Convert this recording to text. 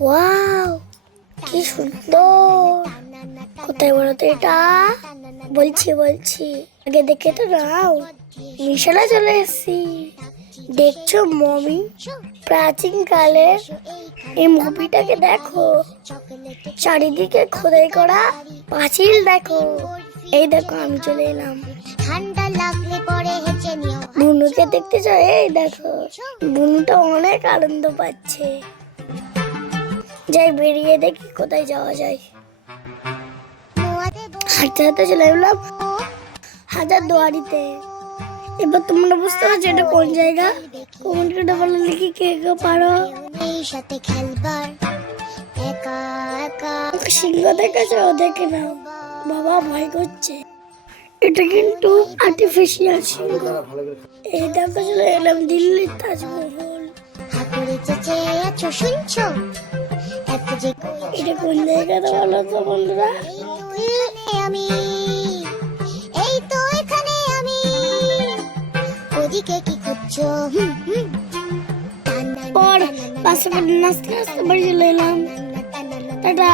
Wow, কি সুন্দর! কোথায় বলো তো এটা? বলছি আগে দেখে তো নাও, মিশালা চলে এসেছি। দেখছো মমি, প্রাচীন কালের এই মুভিটাকে দেখো, চারিদিকে খোদাই করা পাঁচিল দেখো। এই দেখো আমি চলে এলাম। ঠান্ডা লাগলে পরে হেঁচে নিও। বুনুকে দেখতে চাও? এই দেখো, বুনুটা অনেক আনন্দ পাচ্ছে। যাই বেরিয়ে দেখি কোথায় যাওয়া যায়। হাঁটতে হাঁটতে চলে এলাম হাজার দুয়ারিতে। এবার তোমরা বুঝতে পারছো এটা কোন জায়গা? কমেন্ট করে বলে লিখি কে কে পারো। সাথে খেলবার একা একা সিংহ দেখেছো? দেখে নাও, বাবা ভয় করছে। এটা কিন্তু আর্টিফিশিয়াল সিংহ। এই দেখো চলে এলাম দিল্লির তাজমহল। হাতুড়ি চেঁচে আছো শুনছো? এত যে এটা কোন জায়গাটা বলো তো বন্ধুরা? আমি এই তো এখানে আমি। ওদিকে কি করছো? পর পাশে নাচতে নাচতে বাড়ি চলে এলাম। টাটা।